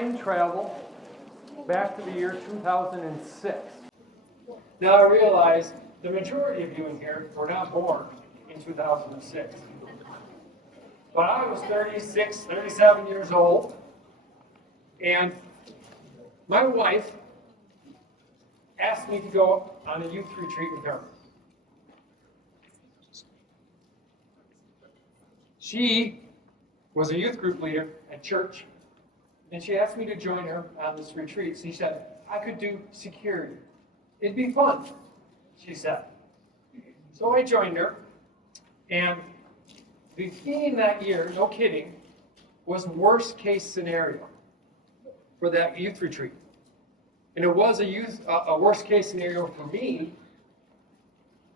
time travel back to the year 2006. Now I realize the majority of you in here were not born in 2006. But I was 36, 37 years old, and my wife asked me to go on a youth retreat with her. She was a youth group leader at church, and she asked me to join her on this retreat. She said, I could do security. It'd be fun, she said. So I joined her, and the theme that year, no kidding, was worst case scenario for that youth retreat. And it was a worst case scenario for me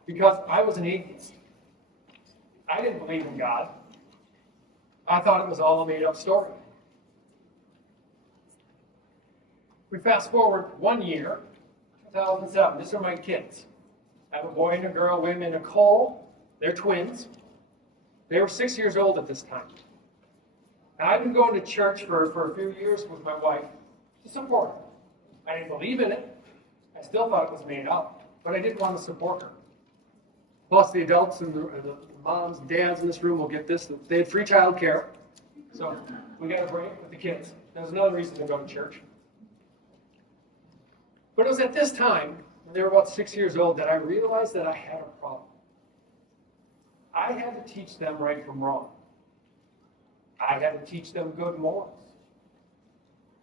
because I was an atheist. I didn't believe in God. I thought it was all a made-up story. We fast forward 1 year, 2007. These are my kids. I have a boy and a girl, Wim and Nicole. They're twins. They were 6 years old at this time. Now, I've been going to church for a few years with my wife to support her. I didn't believe in it. I still thought it was made up, but I didn't want to support her. Plus, the adults and the moms and dads in this room will get this. They had free child care, so we got a break with the kids. There's another reason to go to church. But it was at this time, when they were about 6 years old, that I realized that I had a problem. I had to teach them right from wrong. I had to teach them good morals.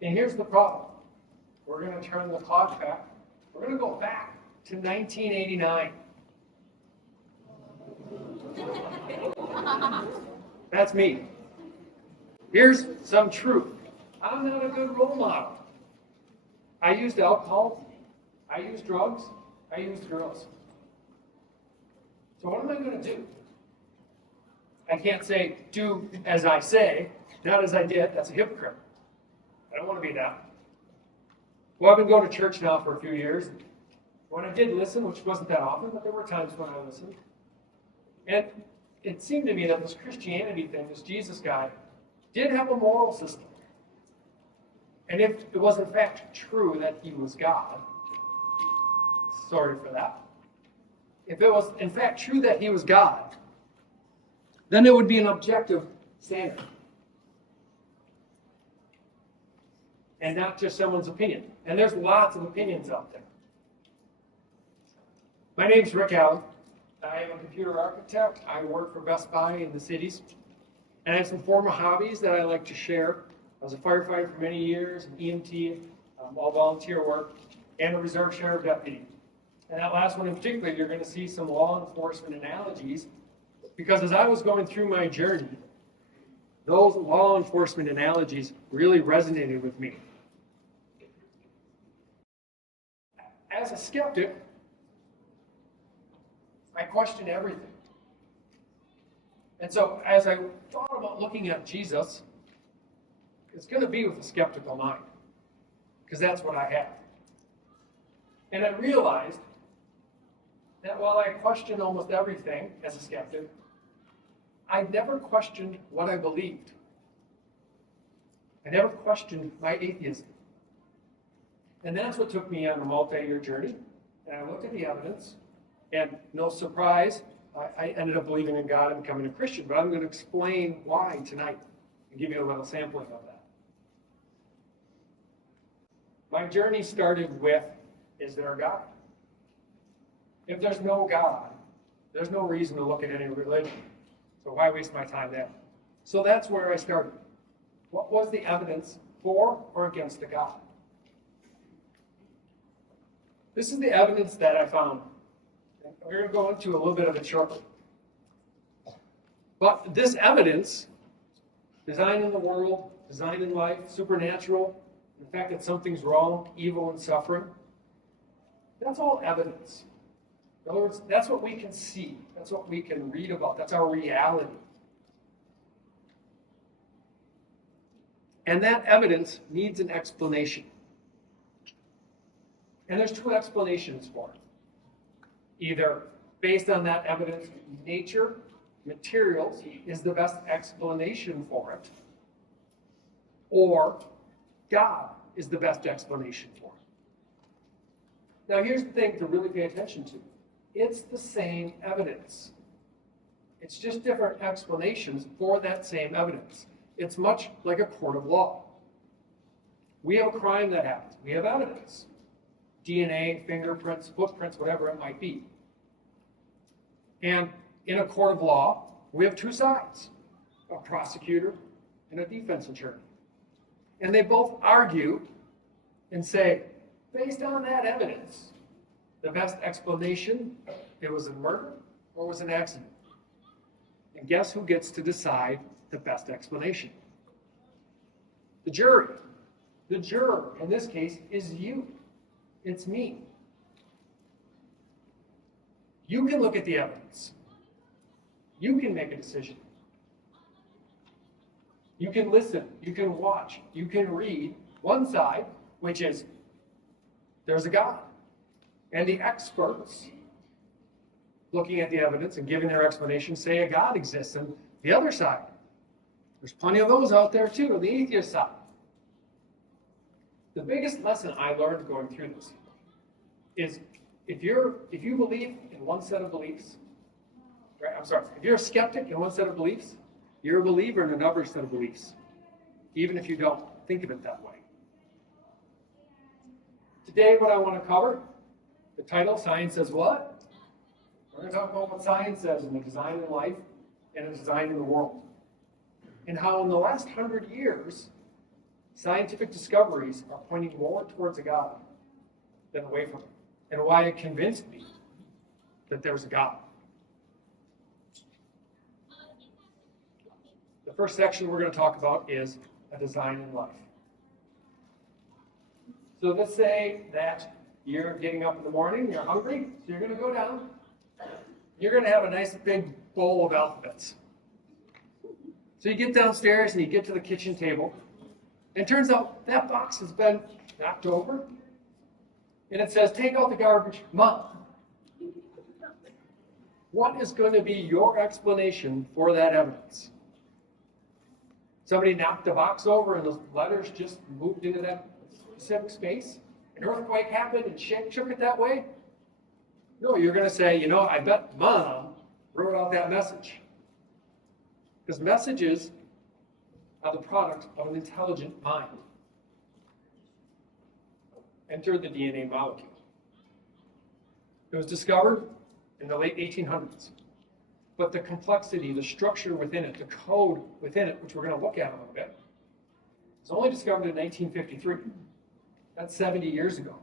And here's the problem. We're going to turn the clock back. We're going to go back to 1989. That's me. Here's some truth. I'm not a good role model. I used alcohol. I used drugs. I used girls. So what am I going to do? I can't say, do as I say, not as I did. That's a hypocrite. I don't want to be that. Well, I've been going to church now for a few years. When I did listen, which wasn't that often, but there were times when I listened, and it seemed to me that this Christianity thing, this Jesus guy, did have a moral system. And if it was in fact true that he was God, sorry for that. If it was in fact true that he was God, then it would be an objective standard. And not just someone's opinion. And there's lots of opinions out there. My name's Rick Allen. I am a computer architect. I work for Best Buy in the cities. And I have some former hobbies that I like to share. I was a firefighter for many years, an EMT, all volunteer work, and a reserve sheriff deputy. And that last one in particular, you're going to see some law enforcement analogies, because as I was going through my journey, those law enforcement analogies really resonated with me. As a skeptic, I questioned everything. And so as I thought about looking at Jesus, it's going to be with a skeptical mind, because that's what I have. And I realized that while I questioned almost everything as a skeptic, I never questioned what I believed. I never questioned my atheism. And that's what took me on a multi-year journey. And I looked at the evidence, and no surprise, I ended up believing in God and becoming a Christian. But I'm going to explain why tonight and give you a little sampling of that. My journey started with, is there a God? If there's no God, there's no reason to look at any religion. So why waste my time there? So that's where I started. What was the evidence for or against a God? This is the evidence that I found. We're going to go into a little bit of it shortly. But this evidence, design in the world, design in life, supernatural, the fact that something's wrong, evil and suffering, that's all evidence. In other words, that's what we can see. That's what we can read about. That's our reality. And that evidence needs an explanation. And there's two explanations for it. Either based on that evidence, nature, materials is the best explanation for it, or God is the best explanation for it. Now here's the thing to really pay attention to. It's the same evidence. It's just different explanations for that same evidence. It's much like a court of law. We have a crime that happens. We have evidence. DNA, fingerprints, footprints, whatever it might be. And in a court of law, we have two sides, a prosecutor and a defense attorney. And they both argue and say, based on that evidence, the best explanation, it was a murder or was an accident. And guess who gets to decide the best explanation? The jury. The juror, in this case, is you. It's me. You can look at the evidence. You can make a decision. You can listen, you can watch, you can read one side, which is there's a God. And the experts looking at the evidence and giving their explanation say a God exists. And the other side, there's plenty of those out there too, the atheist side. The biggest lesson I learned going through this is if you believe in one set of beliefs, right? If you're a skeptic in one set of beliefs, you're a believer in another set of beliefs, even if you don't think of it that way. Today, what I want to cover, the title, Science Says What? We're going to talk about what science says in the design of life and the design of the world. And how in the last 100 years, scientific discoveries are pointing more towards a God than away from it. And why it convinced me that there's a God. The first section we're going to talk about is a design in life. So let's say that you're getting up in the morning, you're hungry, so you're going to go down. You're going to have a nice big bowl of alphabets. So you get downstairs and you get to the kitchen table. And it turns out that box has been knocked over. And it says, take out the garbage, Mom. What is going to be your explanation for that evidence? Somebody knocked the box over and the letters just moved into that specific space? An earthquake happened and shook it that way? No, you're going to say, I bet Mom wrote out that message. Because messages are the product of an intelligent mind. Enter the DNA molecule. It was discovered in the late 1800s. But the complexity, the structure within it, the code within it, which we're going to look at in a little bit, was only discovered in 1953. That's 70 years ago.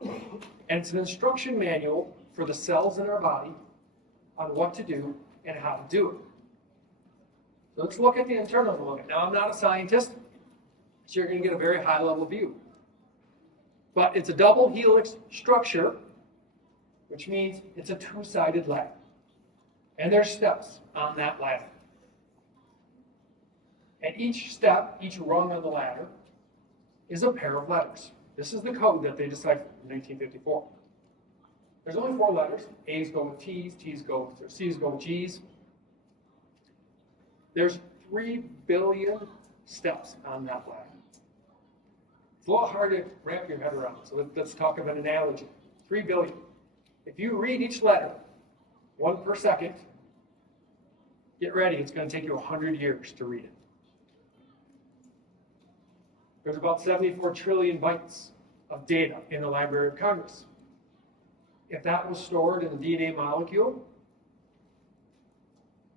And it's an instruction manual for the cells in our body on what to do and how to do it. So let's look at the internal a little bit. Now, I'm not a scientist, so you're going to get a very high-level view. But it's a double helix structure, which means it's a two-sided ladder. And there's steps on that ladder. And each step, each rung on the ladder, is a pair of letters. This is the code that they deciphered in 1954. There's only 4 letters. A's go with T's, C's go with G's. There's 3 billion steps on that ladder. It's a little hard to wrap your head around, so let's talk of an analogy. 3 billion. If you read each letter, 1 per second, get ready, it's going to take you 100 years to read it. There's about 74 trillion bytes of data in the Library of Congress. If that was stored in the DNA molecule,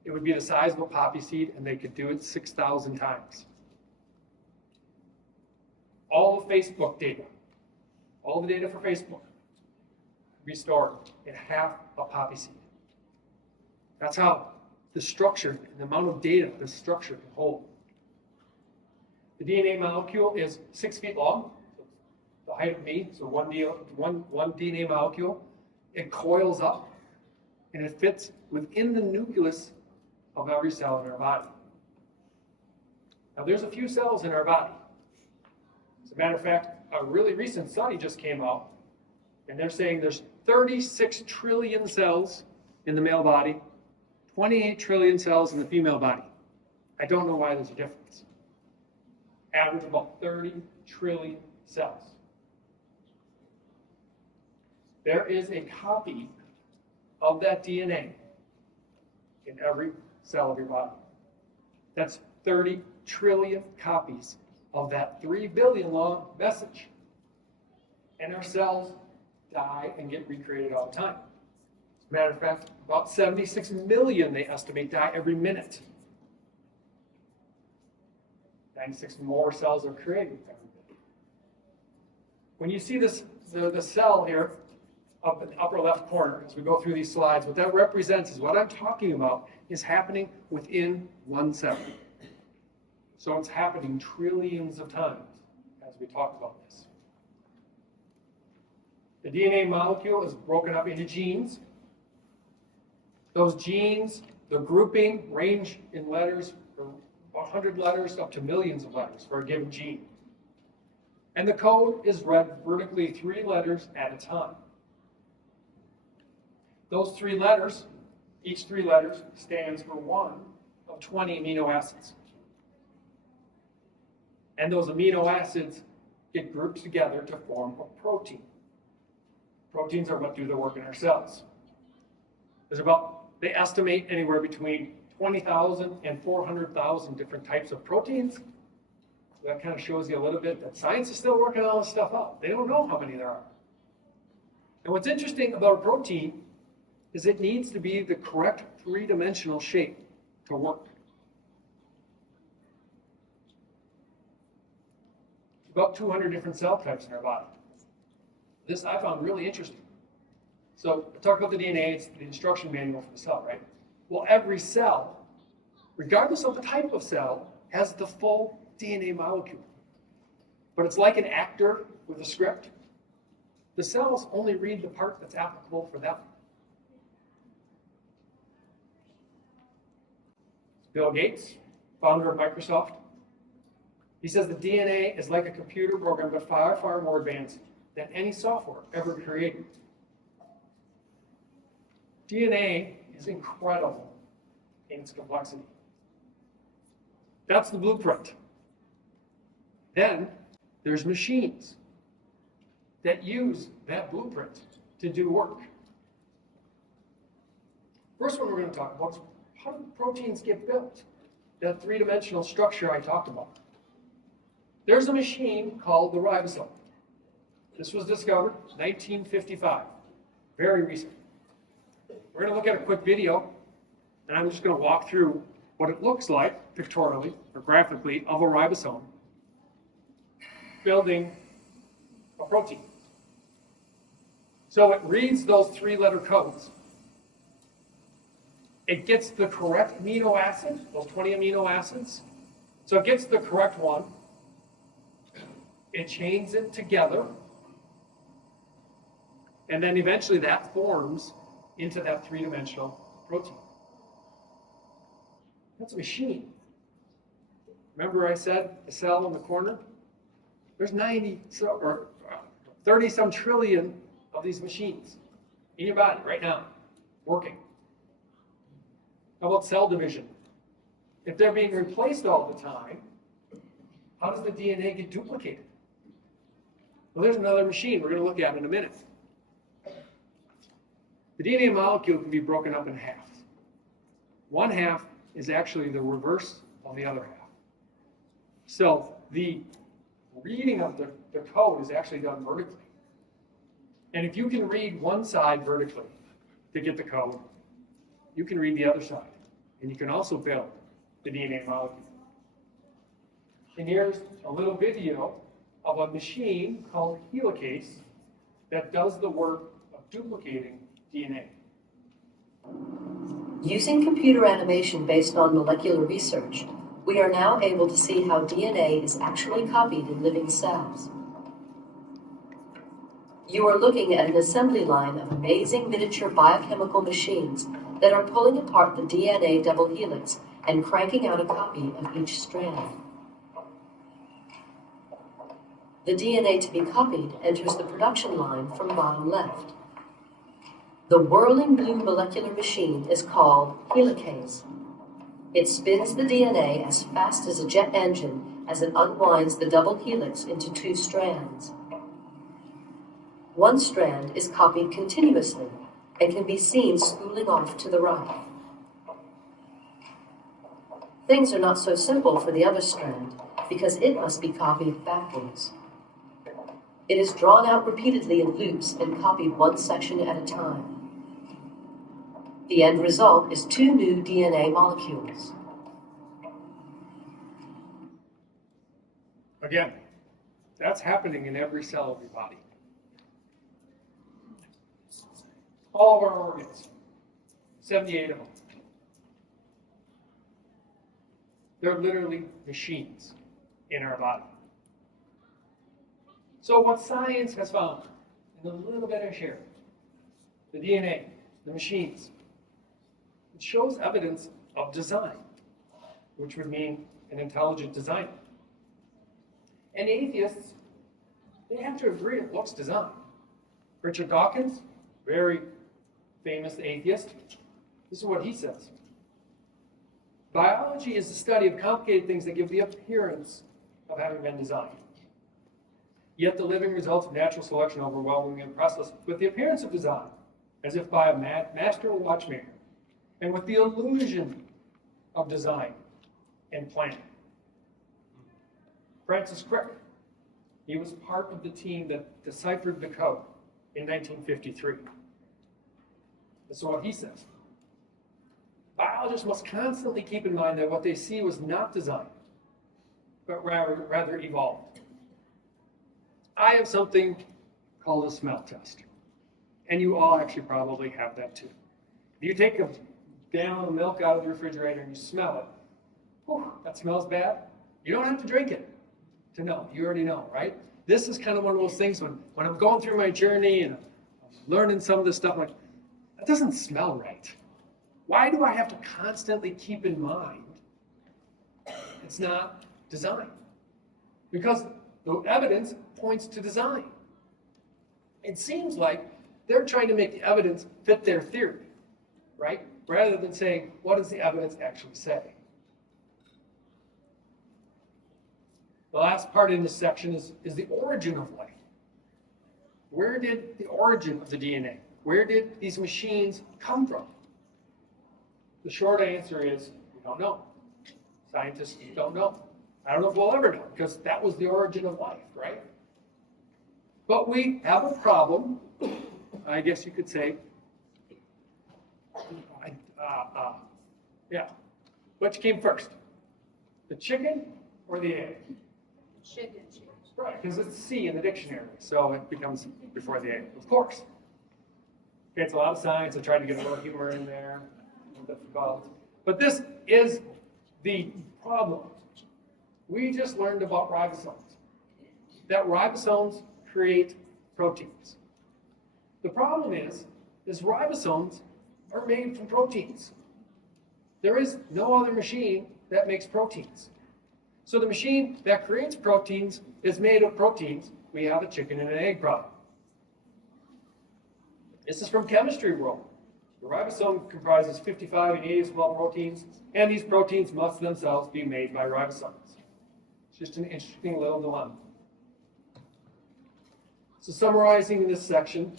it would be the size of a poppy seed, and they could do it 6,000 times. All the Facebook data, all the data for Facebook, would be stored in half a poppy seed. That's how the structure, the amount of data this structure can hold. The DNA molecule is 6 feet long, the height of me, so one DNA molecule. It coils up, and it fits within the nucleus of every cell in our body. Now, there's a few cells in our body. As a matter of fact, a really recent study just came out, and they're saying there's 36 trillion cells in the male body, 28 trillion cells in the female body. I don't know why there's a difference. average about 30 trillion cells. There is a copy of that DNA in every cell of your body. That's 30 trillion copies of that 3 billion long message. And our cells die and get recreated all the time. As a matter of fact, about 76 million, they estimate, die every minute. 96 more cells are created every minute. When you see this, the cell here up in the upper left corner, as we go through these slides, what that represents is what I'm talking about is happening within one cell. So it's happening trillions of times as we talk about this. The DNA molecule is broken up into genes. Those genes, the grouping, range in letters from 100 letters up to millions of letters for a given gene. And the code is read vertically 3 letters at a time. Those 3 letters, each 3 letters, stands for one of 20 amino acids. And those amino acids get grouped together to form a protein. Proteins are what do the work in our cells. They estimate anywhere between 20,000 and 400,000 different types of proteins. So that kind of shows you a little bit that science is still working all this stuff out. They don't know how many there are. And what's interesting about a protein is it needs to be the correct 3-dimensional shape to work. About 200 different cell types in our body. This I found really interesting. So I talked about the DNA, it's the instruction manual for the cell, right? Well, every cell, regardless of the type of cell, has the full DNA molecule. But it's like an actor with a script. The cells only read the part that's applicable for them. Bill Gates, founder of Microsoft, he says the DNA is like a computer program, but far, far more advanced than any software ever created. DNA is incredible in its complexity. That's the blueprint. Then there's machines that use that blueprint to do work. First one we're going to talk about is how do proteins get built? That 3-dimensional structure I talked about. There's a machine called the ribosome. This was discovered in 1955, very recent. We're going to look at a quick video, and I'm just going to walk through what it looks like pictorially or graphically of a ribosome building a protein. So it reads those 3-letter codes. It gets the correct amino acid, those 20 amino acids. So it gets the correct one. It chains it together. And then eventually that forms into that 3-dimensional protein. That's a machine. Remember I said the cell in the corner? There's 30 some trillion of these machines in your body right now, working. How about cell division? If they're being replaced all the time, how does the DNA get duplicated? Well, there's another machine we're going to look at in a minute. The DNA molecule can be broken up in half. One half is actually the reverse of the other half. So the reading of the code is actually done vertically. And if you can read one side vertically to get the code, you can read the other side. And you can also build the DNA molecule. And here's a little video of a machine called helicase that does the work of duplicating DNA. Using computer animation based on molecular research, we are now able to see how DNA is actually copied in living cells. You are looking at an assembly line of amazing miniature biochemical machines that are pulling apart the DNA double helix and cranking out a copy of each strand. The DNA to be copied enters the production line from bottom left. The whirling blue molecular machine is called helicase. It spins the DNA as fast as a jet engine as it unwinds the double helix into 2 strands. One strand is copied continuously and can be seen spooling off to the right. Things are not so simple for the other strand because it must be copied backwards. It is drawn out repeatedly in loops and copied one section at a time. The end result is 2 new DNA molecules. Again, that's happening in every cell of your body. All of our organs, 78 of them. They're literally machines in our body. So what science has found, in the little bit I shared, the DNA, the machines, it shows evidence of design, which would mean an intelligent designer. And atheists, they have to agree it looks designed. Richard Dawkins, very famous atheist, this is what he says. Biology is the study of complicated things that give the appearance of having been designed. Yet the living results of natural selection overwhelmingly impress us with the appearance of design, as if by a master watchmaker, and with the illusion of design and planning. Francis Crick, he was part of the team that deciphered the code in 1953. This is what he says. Biologists must constantly keep in mind that what they see was not designed, but rather evolved. I have something called a smell test, and you all actually probably have that too. If you take a gallon of milk out of the refrigerator and you smell it, whew, that smells bad. You don't have to drink it to know. You already know, right? This is kind of one of those things when I'm going through my journey and I'm learning some of this stuff, I'm like, that doesn't smell right. Why do I have to constantly keep in mind it's not design? Because the evidence points to design. It seems like they're trying to make the evidence fit their theory, right? Rather than saying, what does the evidence actually say? The last part in this section is the origin of life. Where did the origin of the DNA? Where did these machines come from? The short answer is, we don't know. Scientists don't know. I don't know if we'll ever know, because that was the origin of life, right? But we have a problem, I guess you could say. Which came first? The chicken or the egg? Chicken. Right, because it's C in the dictionary, so it becomes before the egg, of course. Okay, it's a lot of science. I tried to get a little humor in there. Difficult. But this is the problem. We just learned about ribosomes. That ribosomes create proteins. The problem is ribosomes are made from proteins. There is no other machine that makes proteins. So the machine that creates proteins is made of proteins. We have a chicken and an egg problem. This is from chemistry world. The ribosome comprises 55 and 80 small proteins, and these proteins must themselves be made by ribosomes. It's just an interesting little dilemma. So summarizing this section,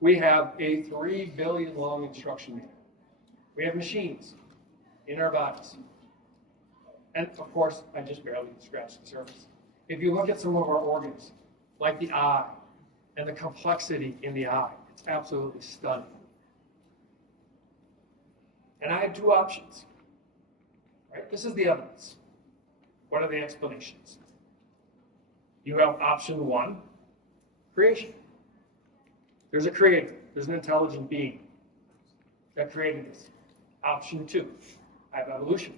we have a 3 billion long instruction manual. We have machines in our bodies. And of course, I just barely scratched the surface. If you look at some of our organs, like the eye, and the complexity in the eye, it's absolutely stunning. And I have 2 options. Right? This is the evidence. What are the explanations? You have option 1, creation. There's a creator. There's an intelligent being that created this. Option 2, I have evolution,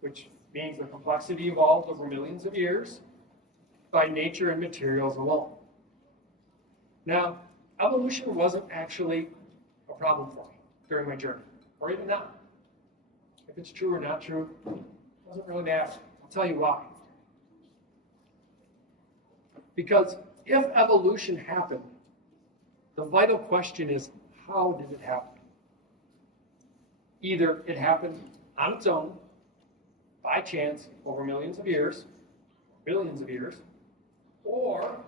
which means the complexity evolved over millions of years by nature and materials alone. Now, evolution wasn't actually a problem for me during my journey, or even now. If it's true or not true, it doesn't really matter. I'll tell you why. Because if evolution happened, the vital question is, how did it happen? Either it happened on its own, by chance over millions of years, billions of years, or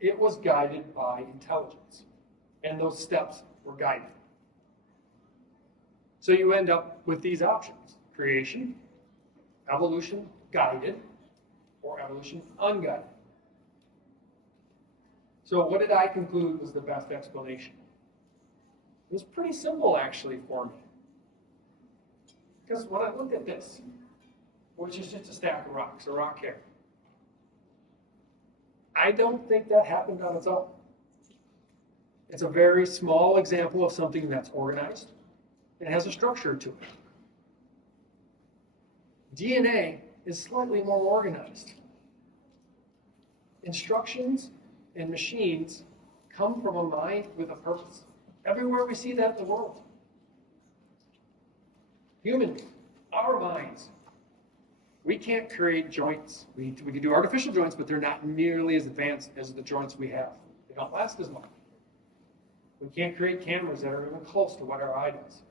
it was guided by intelligence, and those steps were guided. So you end up with these options: creation, evolution guided, or evolution unguided. So what did I conclude was the best explanation? It was pretty simple, actually, for me. Because when I looked at this, which is just a stack of rocks, a rock here, I don't think that happened on its own. It's a very small example of something that's organized and has a structure to it. DNA is slightly more organized. Instructions and machines come from a mind with a purpose. Everywhere we see that in the world. Humans, our minds, we can't create joints. We can do artificial joints, but they're not nearly as advanced as the joints we have. They don't last as long. We can't create cameras that are even close to what our eye does.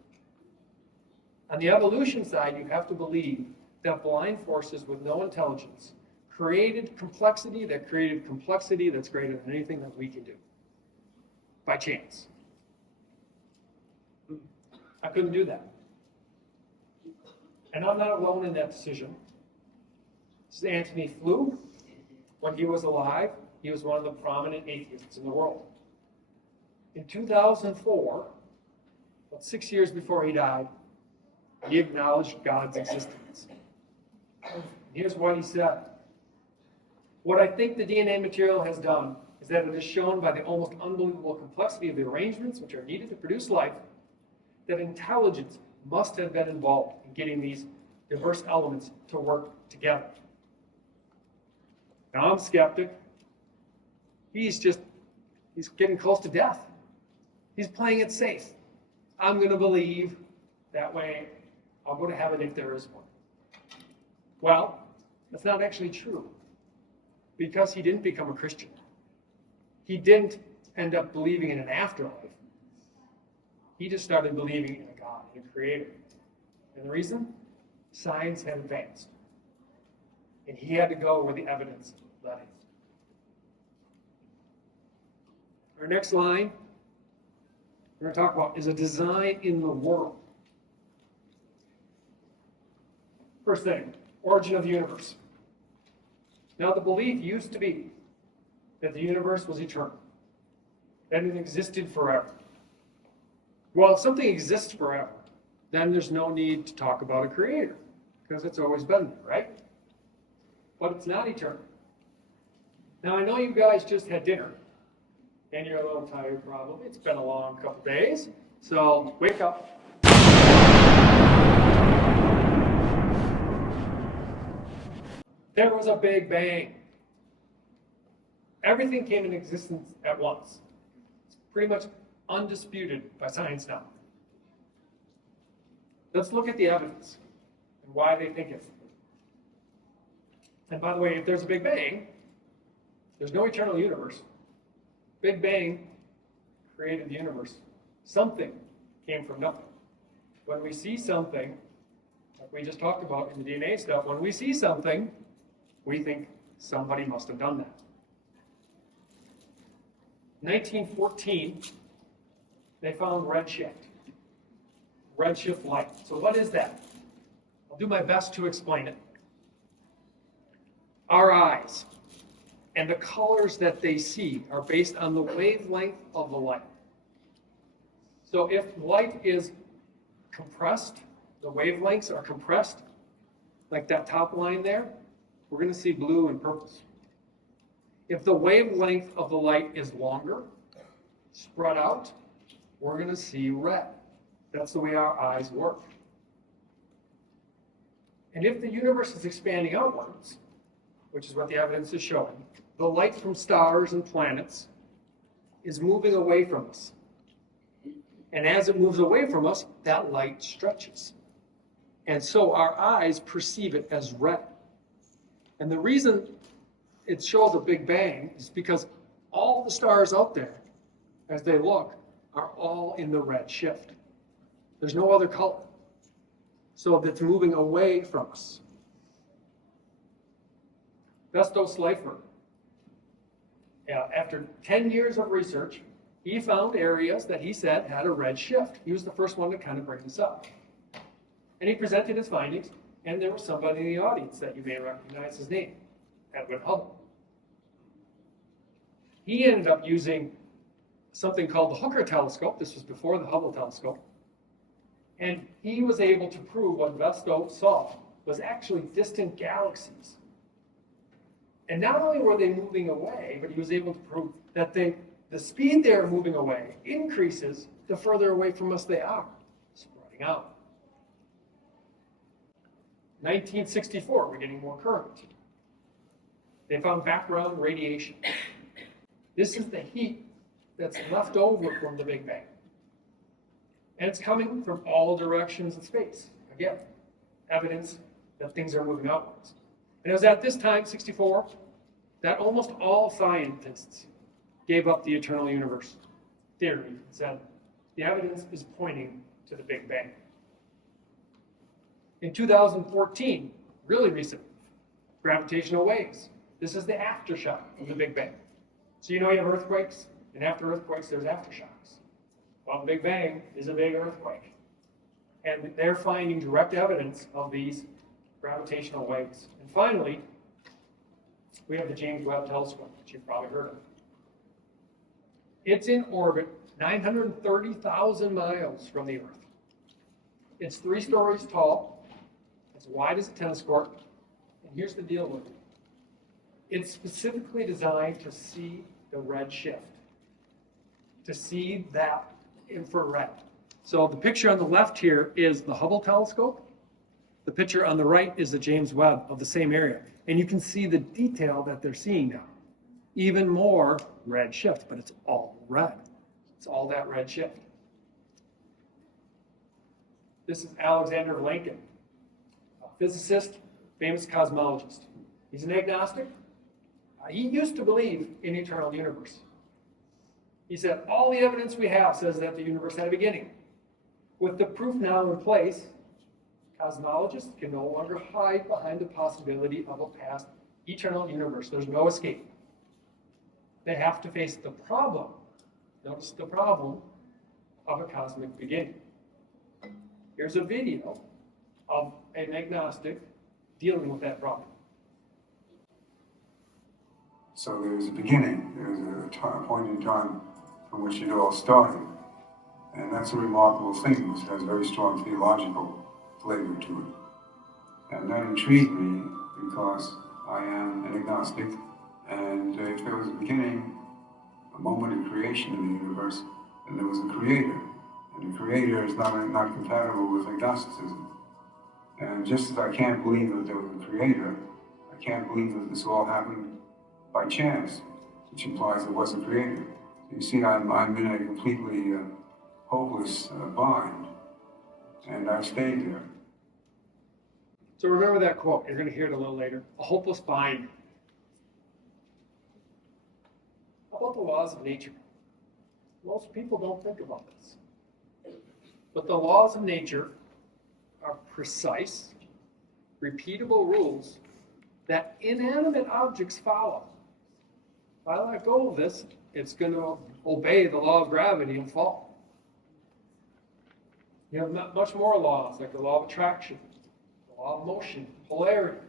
On the evolution side, you have to believe that blind forces with no intelligence created complexity that's greater than anything that we can do by chance. I couldn't do that. And I'm not alone in that decision. This is Antony Flew. When he was alive, he was one of the prominent atheists in the world. In 2004, about 6 years before he died, he acknowledged God's existence. Here's what he said. What I think the DNA material has done is that it is shown by the almost unbelievable complexity of the arrangements which are needed to produce life, that intelligence must have been involved in getting these diverse elements to work together. Now I'm a skeptic. He's getting close to death. He's playing it safe. I'm going to believe, that way I'll go to heaven if there is one. Well, that's not actually true, because he didn't become a Christian. He didn't end up believing in an afterlife. He just started believing in a God, in a creator. And the reason? Science had advanced. And he had to go where the evidence led him. Our next line we're going to talk about is a design in the world. First thing, origin of the universe. Now, the belief used to be that the universe was eternal, that it existed forever. Well, if something exists forever, then there's no need to talk about a creator, because it's always been there, right? But it's not eternal. Now, I know you guys just had dinner, and you're a little tired probably. It's been a long couple days, so wake up. There was a big bang. Everything came into existence at once. It's pretty much undisputed by science now. Let's look at the evidence and why they think it. And by the way, if there's a big bang, there's no eternal universe. Big Bang created the universe. Something came from nothing. When we see something, like we just talked about in the DNA stuff, when we see something, we think somebody must have done that. 1914, they found redshift light. So what is that? I'll do my best to explain it. Our eyes and the colors that they see are based on the wavelength of the light. So if light is compressed, the wavelengths are compressed, like that top line there, we're going to see blue and purples. If the wavelength of the light is longer, spread out, we're going to see red. That's the way our eyes work. And if the universe is expanding outwards, which is what the evidence is showing, the light from stars and planets is moving away from us. And as it moves away from us, that light stretches. And so our eyes perceive it as red. And the reason it shows a big bang is because all the stars out there, as they look, are all in the red shift. There's no other color. So that's moving away from us. Vestos Slifer. After 10 years of research, he found areas that he said had a red shift. He was the first one to kind of bring this up. And he presented his findings, and there was somebody in the audience that you may recognize his name, Edwin Hubble. He ended up using something called the Hooker telescope. This was before the Hubble telescope. And he was able to prove what Vestos saw was actually distant galaxies. And not only were they moving away, but he was able to prove that the speed they're moving away increases the further away from us they are, spreading out. 1964, we're getting more current. They found background radiation. This is the heat that's left over from the Big Bang. And it's coming from all directions in space. Again, evidence that things are moving outwards. And it was at this time, 64, that almost all scientists gave up the eternal universe theory and said, the evidence is pointing to the Big Bang. In 2014, really recent, gravitational waves. This is the aftershock of the Big Bang. So you know you have earthquakes, and after earthquakes, there's aftershocks. Well, the Big Bang is a big earthquake. And they're finding direct evidence of these gravitational waves. And finally, we have the James Webb Telescope, which you've probably heard of. It's in orbit 930,000 miles from the Earth. It's 3 stories tall, as wide as a tennis court, and here's the deal with it. It's specifically designed to see the red shift, to see that infrared. So the picture on the left here is the Hubble telescope. The picture on the right is the James Webb of the same area. And you can see the detail that they're seeing now. Even more red shift, but it's all red. It's all that red shift. This is Alexander Blanken, a physicist, famous cosmologist. He's an agnostic. He used to believe in eternal universe. He said, all the evidence we have says that the universe had a beginning. With the proof now in place, cosmologists can no longer hide behind the possibility of a past eternal universe. There's no escape. They have to face the problem. Notice the problem of a cosmic beginning. Here's a video of an agnostic dealing with that problem. So there's a beginning, there's a point in time from which it all started. And that's a remarkable thing. It has a very strong theological flavor to it. And that intrigued me because I am an agnostic. And if there was a beginning, a moment in creation in the universe, then there was a creator. And the creator is not compatible with agnosticism. And just as I can't believe that there was a creator, I can't believe that this all happened by chance, which implies there was a creator. So you see, I'm in a completely hopeless bind, and I've stayed there. So remember that quote. You're going to hear it a little later. A hopeless bind. How about the laws of nature? Most people don't think about this. But the laws of nature are precise, repeatable rules that inanimate objects follow. If I let go of this, it's going to obey the law of gravity and fall. You have much more laws, like the law of attraction, the law of motion, polarity.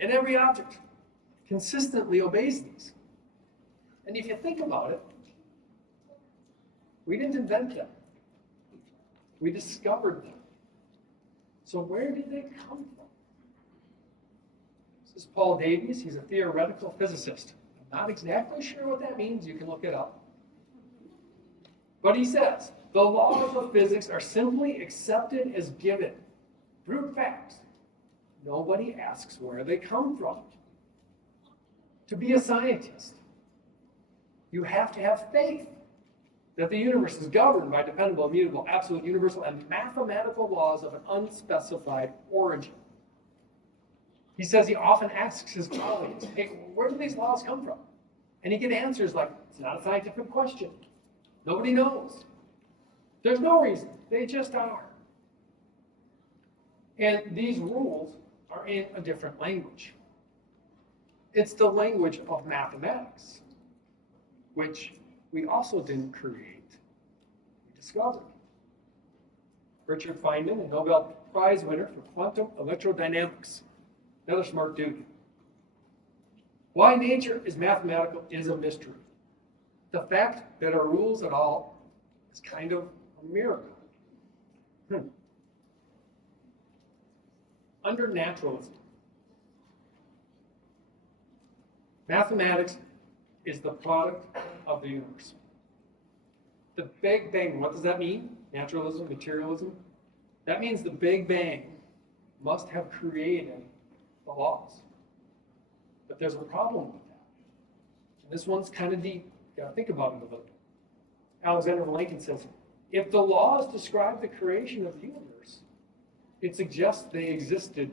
And every object consistently obeys these. And if you think about it, we didn't invent them. We discovered them. So where did they come from? This is Paul Davies. He's a theoretical physicist. I'm not exactly sure what that means. You can look it up. But he says, the laws of physics are simply accepted as given. Brute facts. Nobody asks where they come from. To be a scientist, you have to have faith that the universe is governed by dependable, immutable, absolute, universal, and mathematical laws of an unspecified origin. He says he often asks his colleagues, hey, where do these laws come from? And he gets answers like, it's not a scientific question. Nobody knows. There's no reason. They just are. And these rules are in a different language. It's the language of mathematics, which we also didn't create, we discovered. Richard Feynman, a Nobel Prize winner for quantum electrodynamics. Another smart dude. Why nature is mathematical is a mystery. The fact that our rules at all is kind of a miracle. Under naturalism, mathematics is the product of the universe. The Big Bang, what does that mean? Naturalism, materialism? That means the Big Bang must have created the laws. But there's a problem with that. And this one's kind of deep. You gotta think about it a little bit. Alexander Lincoln says, if the laws describe the creation of the universe, it suggests they existed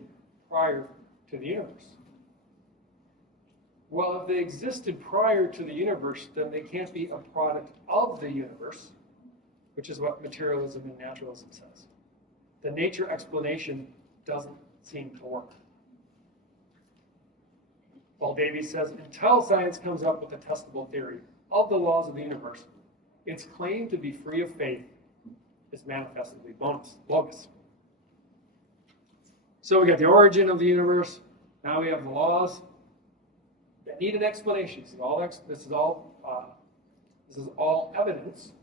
prior to the universe. Well, if they existed prior to the universe, then they can't be a product of the universe, which is what materialism and naturalism says. The nature explanation doesn't seem to work. Paul Davies says, until science comes up with a testable theory of the laws of the universe, its claim to be free of faith is manifestly bogus. So we got the origin of the universe. Now we have the laws that need an explanation. This is all evidence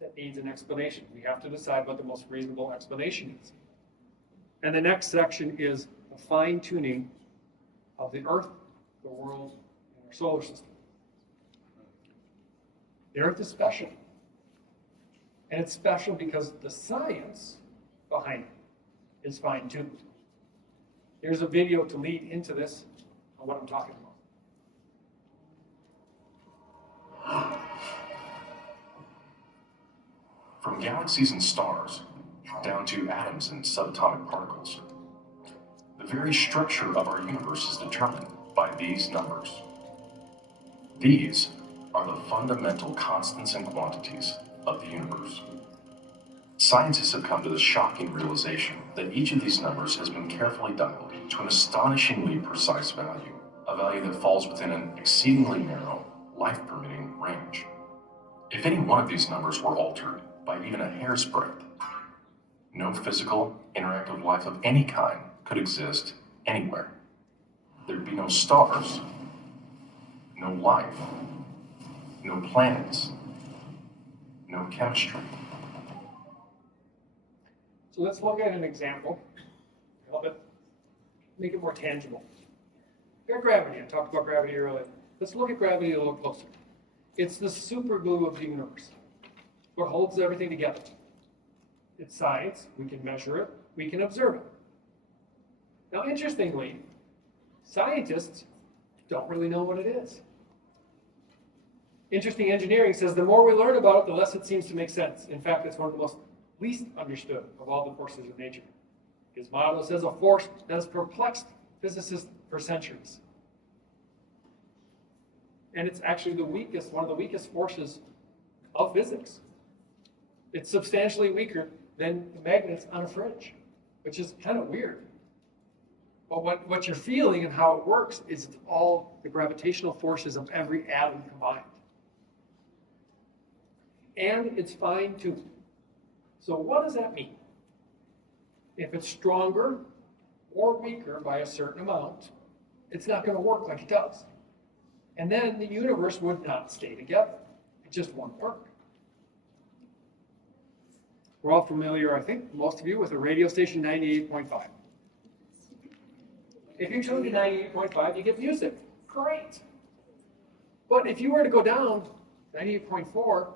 that needs an explanation. We have to decide what the most reasonable explanation is. And the next section is the fine-tuning of the Earth, the world, and our solar system. The Earth is special. And it's special because the science behind it is fine-tuned. Here's a video to lead into this on what I'm talking about. From galaxies and stars, down to atoms and subatomic particles, the very structure of our universe is determined by these numbers. These are the fundamental constants and quantities of the universe. Scientists have come to the shocking realization that each of these numbers has been carefully dialed to an astonishingly precise value, a value that falls within an exceedingly narrow, life-permitting range. If any one of these numbers were altered by even a hair's breadth, no physical, interactive life of any kind could exist anywhere. There'd be no stars, no life, no planets, no chemistry. So let's look at an example, help it make it more tangible. We got gravity. I talked about gravity earlier. Let's look at gravity a little closer. It's the super glue of the universe. What holds everything together. It's science. We can measure it. We can observe it. Now, interestingly, scientists don't really know what it is. Interesting engineering says the more we learn about it, the less it seems to make sense. In fact, it's one of the most least understood of all the forces of nature. His motto says a force that has perplexed physicists for centuries. And it's actually one of the weakest forces of physics. It's substantially weaker than the magnets on a fridge, which is kind of weird. But what you're feeling and how it works is all the gravitational forces of every atom combined. And it's fine-tuned. So what does that mean? If it's stronger or weaker by a certain amount, it's not going to work like it does. And then the universe would not stay together. It just won't work. We're all familiar, I think, most of you, with the radio station 98.5. If you tune to 98.5, you get music. Great. But if you were to go down 98.4,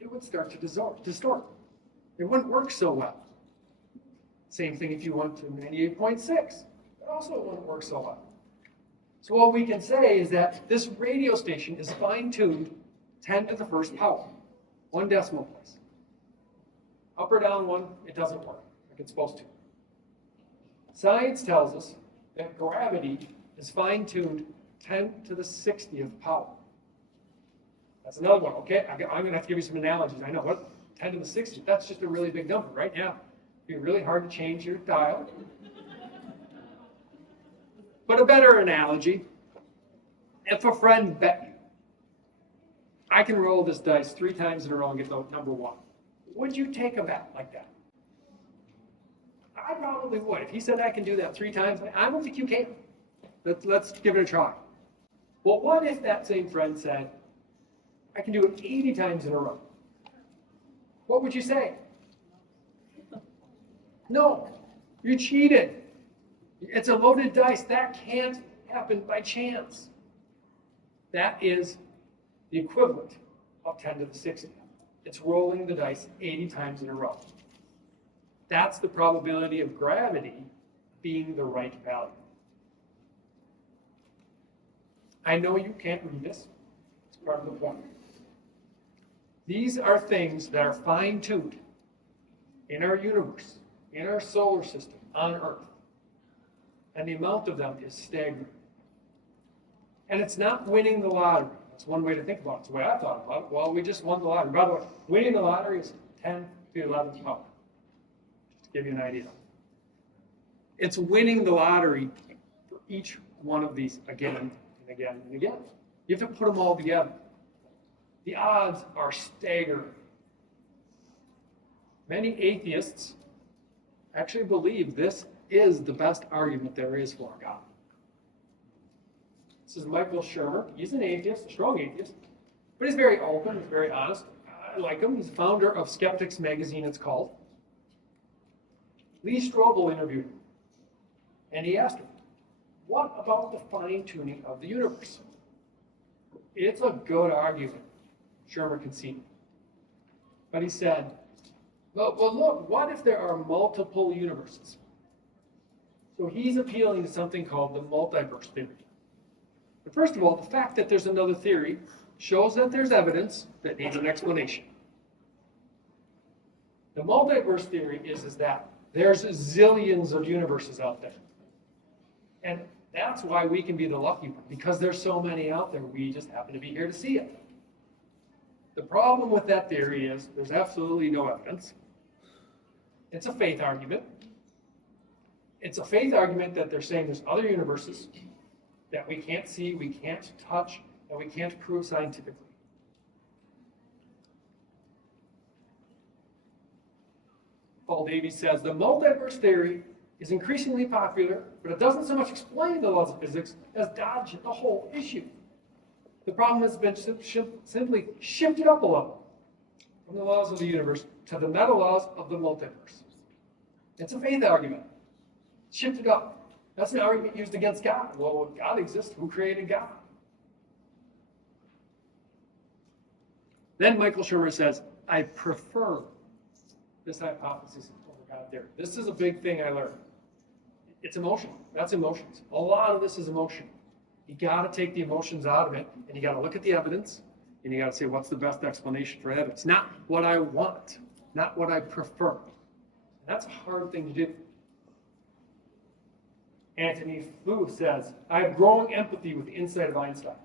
it would start to distort. It wouldn't work so well. Same thing if you went to 98.6. It also wouldn't work so well. So what we can say is that this radio station is fine-tuned 10 to the first power, 1 decimal place. Up or down 1, it doesn't work like it's supposed to. Science tells us that gravity is fine-tuned 10 to the 60th power. That's another one, okay? I'm going to have to give you some analogies. I know, what? 10 to the 60th, that's just a really big number, right? Yeah. It'd be really hard to change your dial. But a better analogy If a friend bet you, I can roll this dice 3 times in a row and get the number 1, would you take a bet like that? I probably would. If he said I can do that 3 times, I don't think you can. Let's give it a try. Well, what if that same friend said, I can do it 80 times in a row? What would you say? No, you cheated. It's a loaded dice. That can't happen by chance. That is the equivalent of 10 to the 60th. It's rolling the dice 80 times in a row. That's the probability of gravity being the right value. I know you can't read this. It's part of the point. These are things that are fine-tuned in our universe, in our solar system, on Earth. And the amount of them is staggering. And it's not winning the lottery. That's one way to think about it. It's the way I thought about it. Well, we just won the lottery. By the way, winning the lottery is 10 to the 11th power. Just to give you an idea. It's winning the lottery for each one of these again and again and again. You have to put them all together. The odds are staggering. Many atheists actually believe this is the best argument there is for God. This is Michael Shermer. He's an atheist, a strong atheist, but he's very open, he's very honest. I like him. He's the founder of Skeptics magazine, it's called. Lee Strobel interviewed him, and he asked him, what about the fine-tuning of the universe? It's a good argument, Shermer conceded. But he said, well, look, what if there are multiple universes? So he's appealing to something called the multiverse theory. But first of all, the fact that there's another theory shows that there's evidence that needs an explanation. The multiverse theory is that there's zillions of universes out there. And that's why we can be the lucky one, because there's so many out there, we just happen to be here to see it. The problem with that theory is there's absolutely no evidence. It's a faith argument. It's a faith argument that they're saying there's other universes that we can't see, we can't touch, and we can't prove scientifically. Paul Davies says, the multiverse theory is increasingly popular, but it doesn't so much explain the laws of physics as dodge the whole issue. The problem has been simply shifted up a level from the laws of the universe to the meta laws of the multiverse. It's a faith argument. Shifted up. That's an argument used against God. Well, if God exists, who created God? Then Michael Shermer says, I prefer this hypothesis over God theory. This is a big thing I learned. It's emotional. That's emotions. A lot of this is emotion. You got to take the emotions out of it, and you got to look at the evidence, and you got to say, what's the best explanation for evidence? Not what I want, not what I prefer. And that's a hard thing to do. Antony Flew says, I have growing empathy with the insight of Einstein,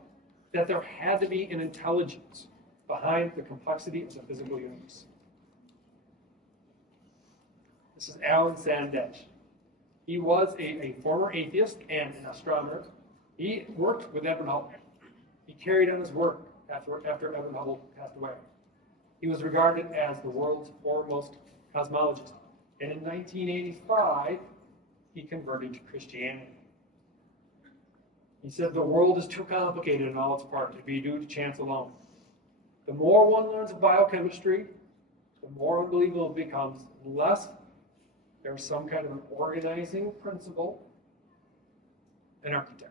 that there had to be an intelligence behind the complexity of the physical universe. This is Alan Sandage. He was a former atheist and an astronomer. He worked with Edwin Hubble. He carried on his work after Edwin Hubble passed away. He was regarded as the world's foremost cosmologist. And in 1985, he converted to Christianity. He said the world is too complicated in all its parts to be due to chance alone. The more one learns of biochemistry, the more unbelievable it becomes, unless there's some kind of an organizing principle, an architect.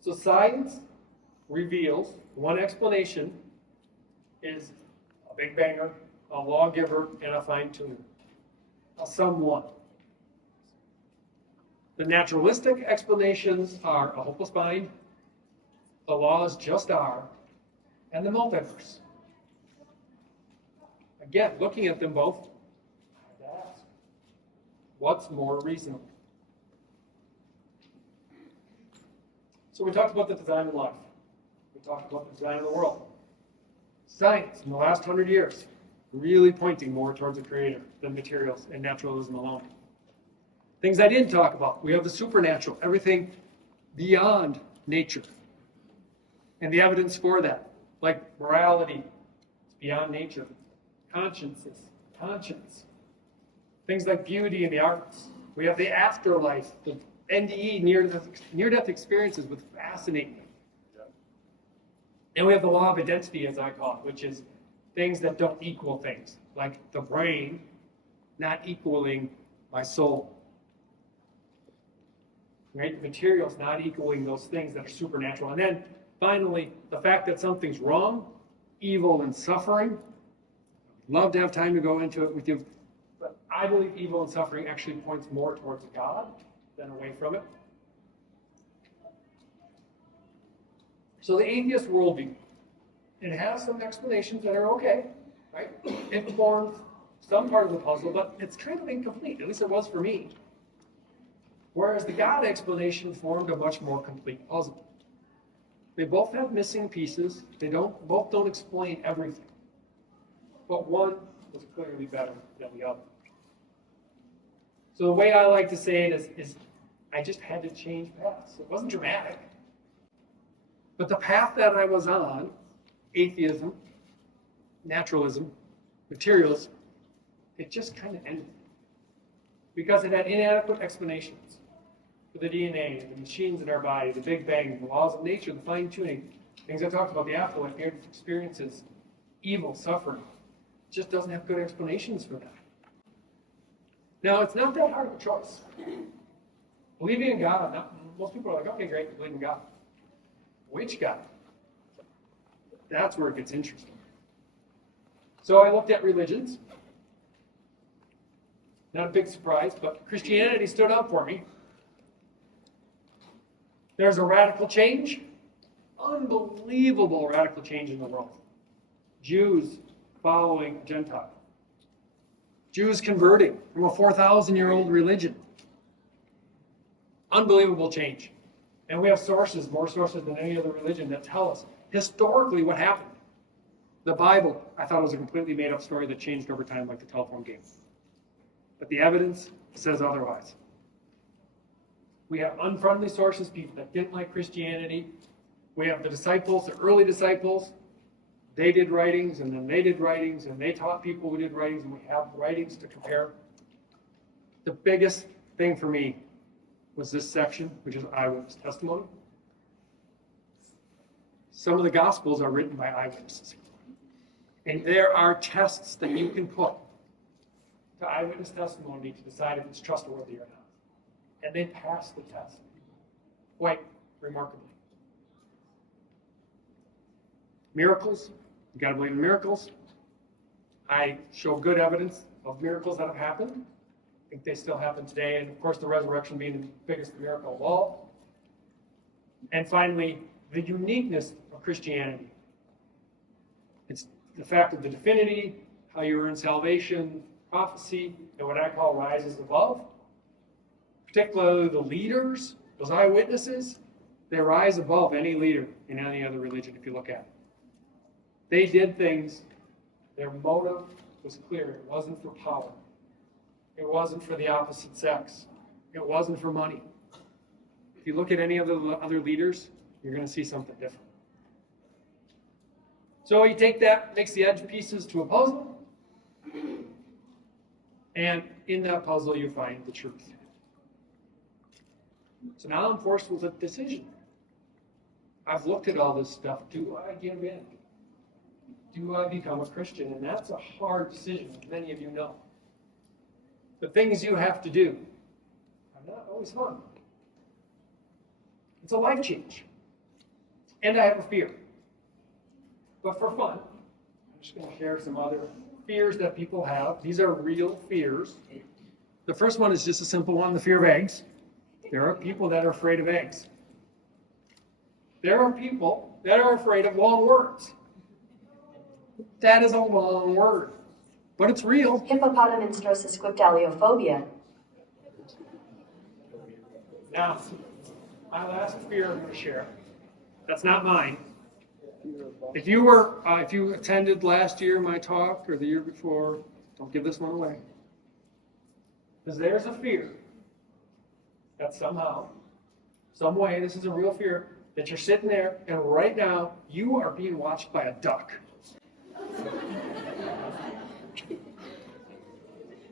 So science reveals one explanation is a big banger, a lawgiver, and a fine-tuner. A someone. The naturalistic explanations are a hopeless mind, the laws just are, and the multiverse. Again, looking at them both, I have to ask, what's more reasonable? So we talked about the design of life. We talked about the design of the world. Science, in the last 100 years, really pointing more towards the creator than materials and naturalism alone. Things I didn't talk about. We have the supernatural. Everything beyond nature. And the evidence for that, like morality, it's beyond nature. Conscience. Things like beauty and the arts. We have the afterlife, the NDE, near-death experiences, which fascinate me. And we have the law of identity, as I call it, which is things that don't equal things, like the brain not equaling my soul. Right? Materials not equaling those things that are supernatural. And then, finally, the fact that something's wrong, evil and suffering. Love to have time to go into it with you. But I believe evil and suffering actually points more towards God than away from it. So the atheist worldview, it has some explanations that are okay, right? It forms some part of the puzzle, but it's kind of incomplete. At least it was for me. Whereas the God explanation formed a much more complete puzzle. They both have missing pieces. Both don't explain everything. But one was clearly better than the other. So the way I like to say it is I just had to change paths. It wasn't dramatic. But the path that I was on, atheism, naturalism, materialism, it just kind of ended. Because it had inadequate explanations for the DNA, the machines in our body, the Big Bang, the laws of nature, the fine-tuning, things I talked about, the afterlife, near-death experiences, evil, suffering. It just doesn't have good explanations for that. Now, it's not that hard of a choice. Believing in God, most people are like, okay, great, believe in God. Which God? That's where it gets interesting. So I looked at religions. Not a big surprise, but Christianity stood out for me. There's a radical change, unbelievable radical change in the world. Jews following Gentile. Jews converting from a 4,000-year-old religion. Unbelievable change. And we have sources, more sources than any other religion, that tell us historically what happened. The Bible, I thought it was a completely made-up story that changed over time like the telephone game. But the evidence says otherwise. We have unfriendly sources, people that didn't like Christianity. We have the disciples, the early disciples. They did writings, and then they did writings, and they taught people who did writings, and we have writings to compare. The biggest thing for me was this section, which is eyewitness testimony. Some of the Gospels are written by eyewitnesses. And there are tests that you can put to eyewitness testimony to decide if it's trustworthy or not. And they pass the test quite remarkably. Miracles, you got to believe in miracles. I show good evidence of miracles that have happened. I think they still happen today, and of course the resurrection being the biggest miracle of all. And finally, the uniqueness of Christianity. It's the fact of the divinity, how you earn salvation, prophecy, and what I call rises above. Particularly the leaders, those eyewitnesses, they rise above any leader in any other religion if you look at it. They did things, their motive was clear. It wasn't for power. It wasn't for the opposite sex. It wasn't for money. If you look at any of the other leaders, you're going to see something different. So you take that, makes the edge pieces to a puzzle, and in that puzzle you find the truth. So now I'm forced with a decision. I've looked at all this stuff. Do I give in? Do I become a Christian? And that's a hard decision, as many of you know. The things you have to do are not always fun. It's a life change. And I have a fear. But for fun, I'm just going to share some other fears that people have. These are real fears. The first one is just a simple one, the fear of eggs. There are people that are afraid of eggs. There are people that are afraid of long words. That is a long word, but it's real. Hippopotamonstros squiptaliophobia. Now, my last fear I'm going to share, that's not mine. If you attended last year my talk or the year before, don't give this one away. Because there's a fear that somehow some way, this is a real fear, that you're sitting there and right now you are being watched by a duck.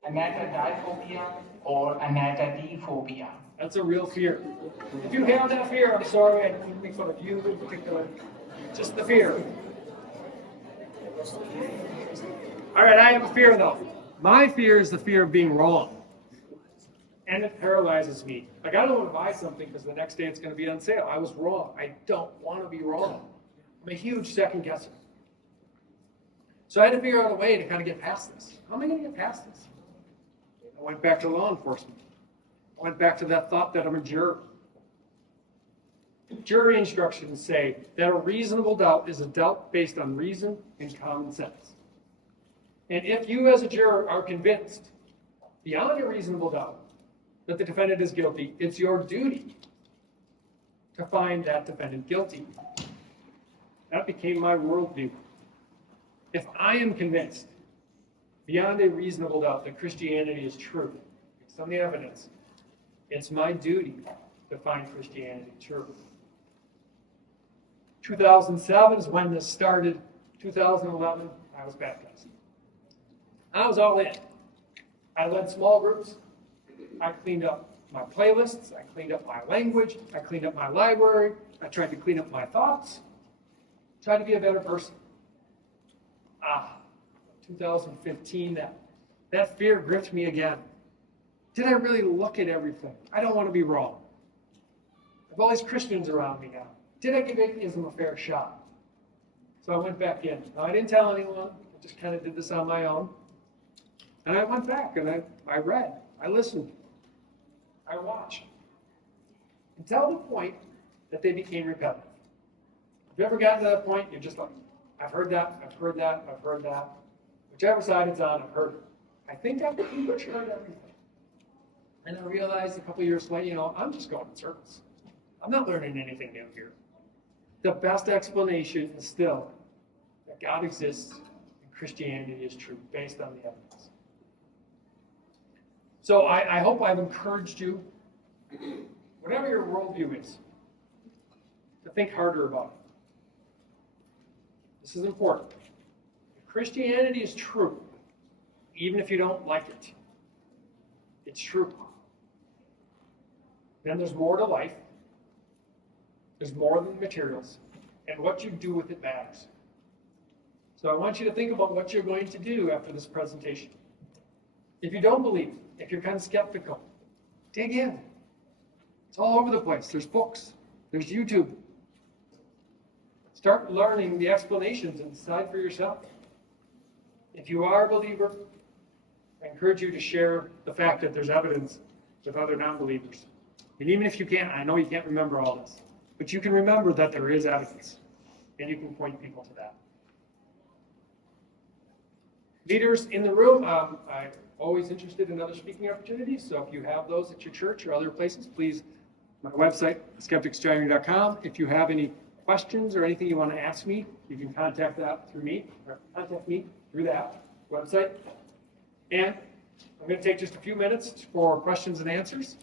Anatophobia or anatophobia. That's a real fear. If you have that fear, I'm sorry, I didn't make fun of you in particular. Just the fear. All right, I have a fear though. My fear is the fear of being wrong. And it paralyzes me. Like, I don't want to buy something because the next day it's going to be on sale. I was wrong. I don't want to be wrong. I'm a huge second guesser. So I had to figure out a way to kind of get past this. How am I going to get past this? I went back to law enforcement. I went back to that thought that I'm a juror. Jury instructions say that a reasonable doubt is a doubt based on reason and common sense. And if you as a juror are convinced, beyond a reasonable doubt, that the defendant is guilty, it's your duty to find that defendant guilty. That became my worldview. If I am convinced, beyond a reasonable doubt, that Christianity is true, based on the evidence, it's my duty to find Christianity true. 2007 is when this started. 2011, I was baptized. I was all in. I led small groups. I cleaned up my playlists. I cleaned up my language. I cleaned up my library. I tried to clean up my thoughts. Tried to be a better person. 2015, that fear gripped me again. Did I really look at everything? I don't want to be wrong. I have all these Christians around me now. Did I give atheism a fair shot? So I went back in. Now, I didn't tell anyone. I just kind of did this on my own. And I went back and I read. I listened. I watched. Until the point that they became repetitive. Have you ever gotten to that point? You're just like, I've heard that, I've heard that, I've heard that. Whichever side it's on, I've heard it. I think I've pretty much heard everything. And I realized a couple years later, I'm just going in circles. I'm not learning anything new here. The best explanation is still that God exists and Christianity is true, based on the evidence. So I hope I've encouraged you, whatever your worldview is, to think harder about it. This is important. If Christianity is true, even if you don't like it, it's true. Then there's more to life. There's more than materials. And what you do with it matters. So I want you to think about what you're going to do after this presentation. If you don't believe, if you're kind of skeptical, dig in. It's all over the place. There's books. There's YouTube. Start learning the explanations and decide for yourself. If you are a believer, I encourage you to share the fact that there's evidence with other non-believers. And even if you can't, I know you can't remember all this, but you can remember that there is evidence, and you can point people to that. Leaders in the room, I'm always interested in other speaking opportunities, so if you have those at your church or other places, please, my website, skepticsgathering.com. If you have any questions or anything you want to ask me, you can contact me through that website. And I'm going to take just a few minutes for questions and answers.